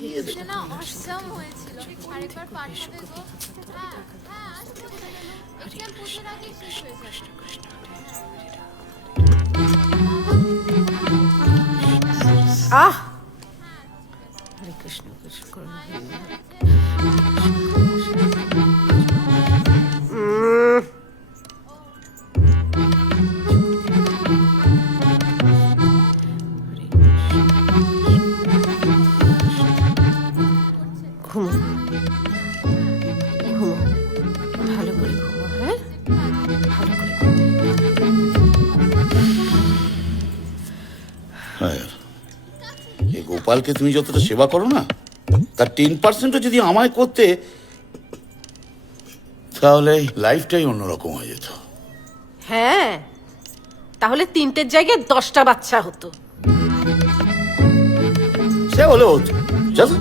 না অসম হয়েছিল আরেকবার পাঠাবে গো। হ্যাঁ হ্যাঁ আসতে বলে গেল এক্সাম পুজোর আগে শেষ হয়ে যাবে। আহ হরে কৃষ্ণ কৃষ্ণ করুন ঘুমো ঘুমো ভালো করে ঘুমো হ্যাঁ ভালো করে হ্যাঁ, এই গোপালকে তুমি যতটা সেবা করো না তার 10% যদি আমায় করতে তাহলে লাইফটাই অন্যরকম হয়ে যেত। হ্যাঁ তাহলে 3টের জায়গায় 10টা বাচ্চা হতো সে হলেও জাস্ট